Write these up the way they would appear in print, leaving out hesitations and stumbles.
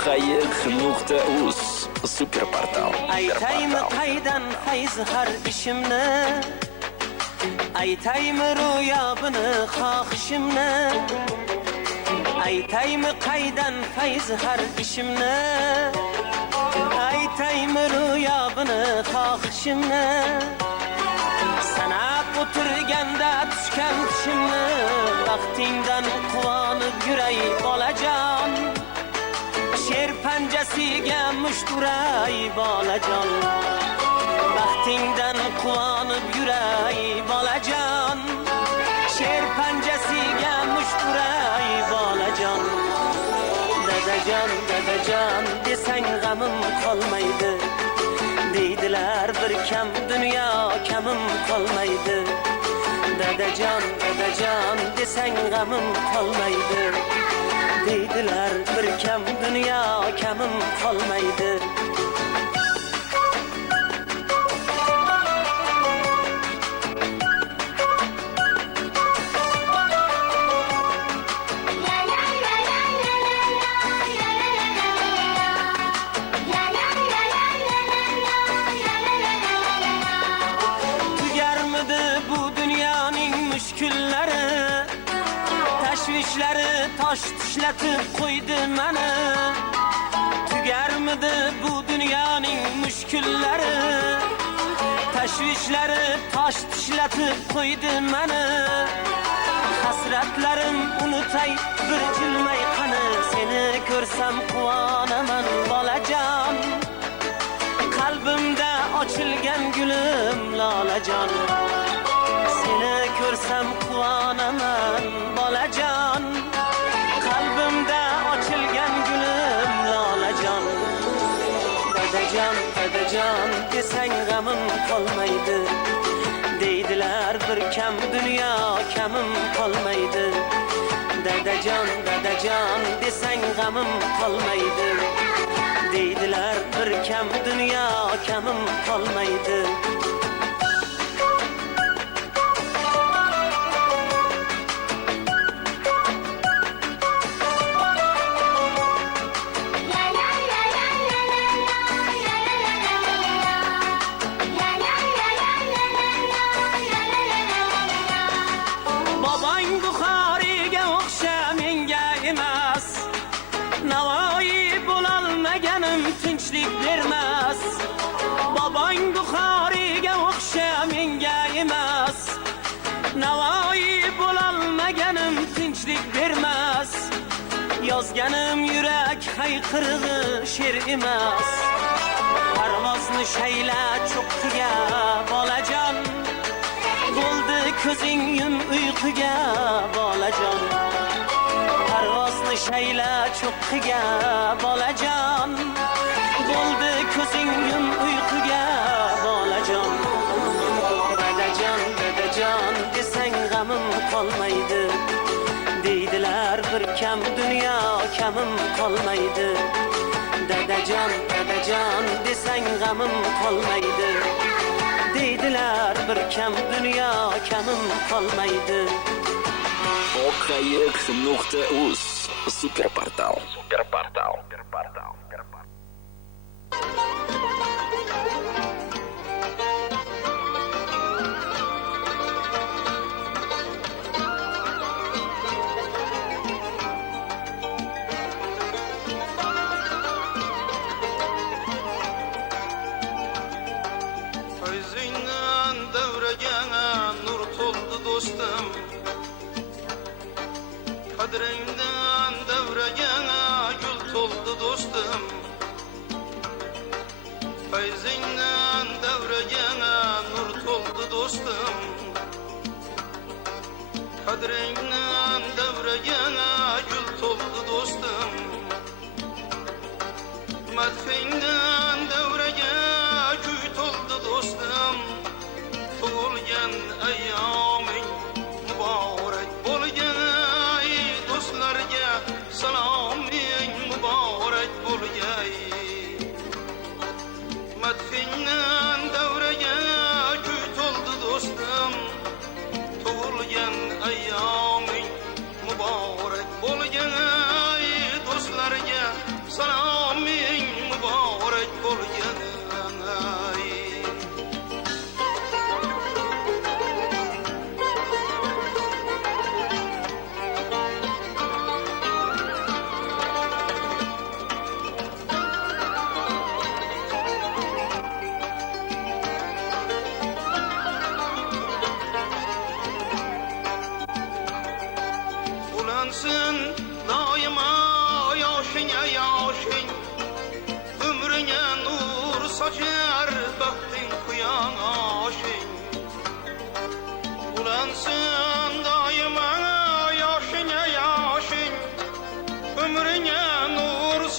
Oqayiq.uz superportal. Aytaymi qaydan fayz har ishimni, aytaymi ro'yobini xohishimni, aytaymi qaydan fayz har ishimni, aytaymi ro'yobini xohishimni, sanab o'tirganda tushgan tushimni, vaqtingdan quvonib yuray bolajon, sher panjasiga mushturay bolajon, vaqtingdan quvonib yuray bolajon, sher panjasiga mushturay bolajon. Dadajon, dadajon desang g'amim qolmaydi, deydilar bir kam dunyo kamim qolmaydi. Dadajon, dadajon desang g'amim qolmaydi, deydilar bir kam dunyo kamim qolmaydi. Tashvishlari tosh tishlatib qo'ydi meni, tugarmidi bu dunyoning mushkullari, tashvishlari tosh tishlatib qo'ydi meni, hasratlarim unutay bir jilmay qani, seni ko'rsam quvonaman bolajon, qalbimda ochilgan gulim lolajon, seni ko'rsam quvonaman bolajon, qalbimda ochilgan gulim lolajon. Dadajon, dadajon desang g'amim qolmaydi, deydilar bir kam dunyo kamim qolmaydi. Dadajon, dadajon desang g'amim qolmaydi, deydilar bir kam dunyo kamim qolmaydi. Tinchlik bermas, babang Buxoriga o'xsha menga emas, Navoiy bo'lolmaganim tinchlik bermas, yozganim yurak hayqirig'i she'r emas, parvozni shayla cho'qqiga bolajon, bo'ldi ko'zing yum uyquga bolajon, parvozni shayla cho'qqiga bolajon, bo'ldi ko'zing yum uyquga bolajon. Dadajon, dadajon desang g'amim qolmaydi, deydilar bir kam dunyo kamim qolmaydi. Dadajon, dadajon desang g'amim qolmaydi, deydilar bir kam dunyo kamim qolmaydi. Oqayiq.uz superportal. Ko'zingdan davraga nur to'ldi do'stim, qadringdan davraga gul to'ldi do'stim, fayzingdan davraga nur to'ldi do'stim, qadringdan davraga gul to'ldi do'stim, madhingdan davraga kuy to'ldi do'stim, tug'ilgan ayyoming muborak bo'lgan, do'stlarga saloming muborak bo'lgay. Madhingdan davraga kuy to'ldi do'stim, tug'ilgan ayyoming muborak bo'lgan, do'stlarga salom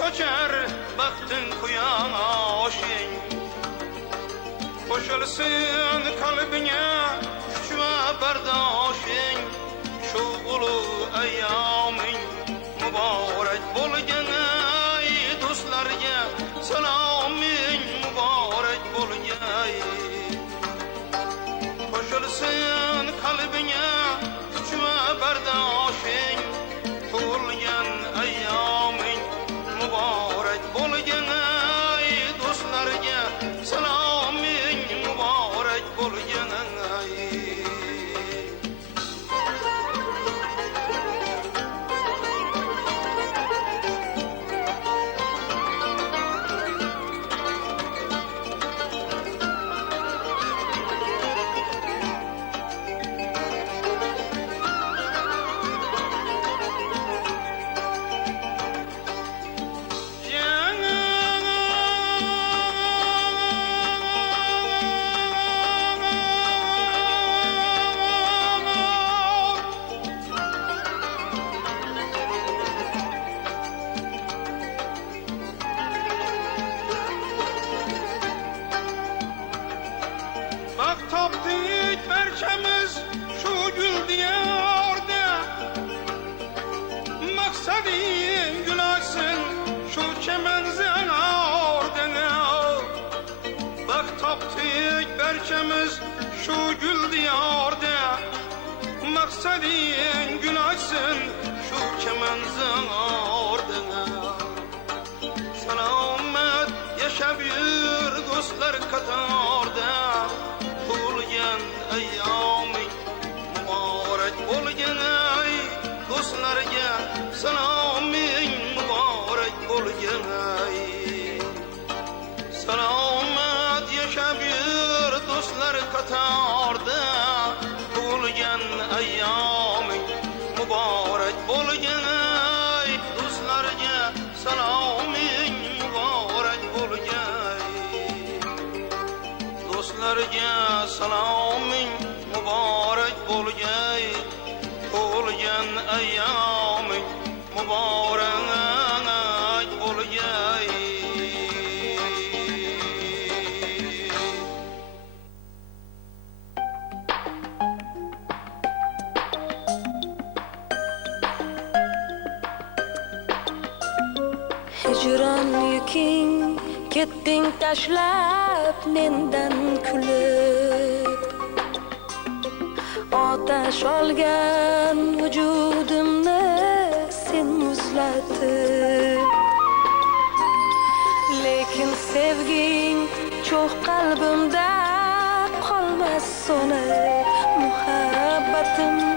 sochar baxtin quyoshing qo'shilsin qalbingga kuch va bardoshing shu ulug' ayyoming muborak bo'lgan ay do'stlarga saloming muborak bo'lgay qo'shilsin qalbingga kuch va bardoshing tug'ilgan ayyoming muborak bo'lgan ay do'stlarga saloming muborak bo'lgan ay topdik barchamiz shu gul diyorda maqsading guloksin shu chaman zangorda vaqt topdik barchamiz shu gul diyorda maqsading guloksin shu chaman zangorda salomat yashab yur do'stlar qatorda tug'ilgan ayyoming muborak bo'lgan ay do'stlarga saloming muborak bo'lgan ay salomat yashab yur do'stlar qatorda tug'ilgan ayyoming muborak bo'lgan ay do'stlarga saloming muborak bo'lgan do'stlarga saloming muborak bo'lgay tug'ilgan ayyoming muborak bo'lgay hijron yuking ketding tashlab mendan kulib otash olgan vujudimni sen muzlatib lekin sevging cho'g' qalbimda qolmas so'nib muhabbatim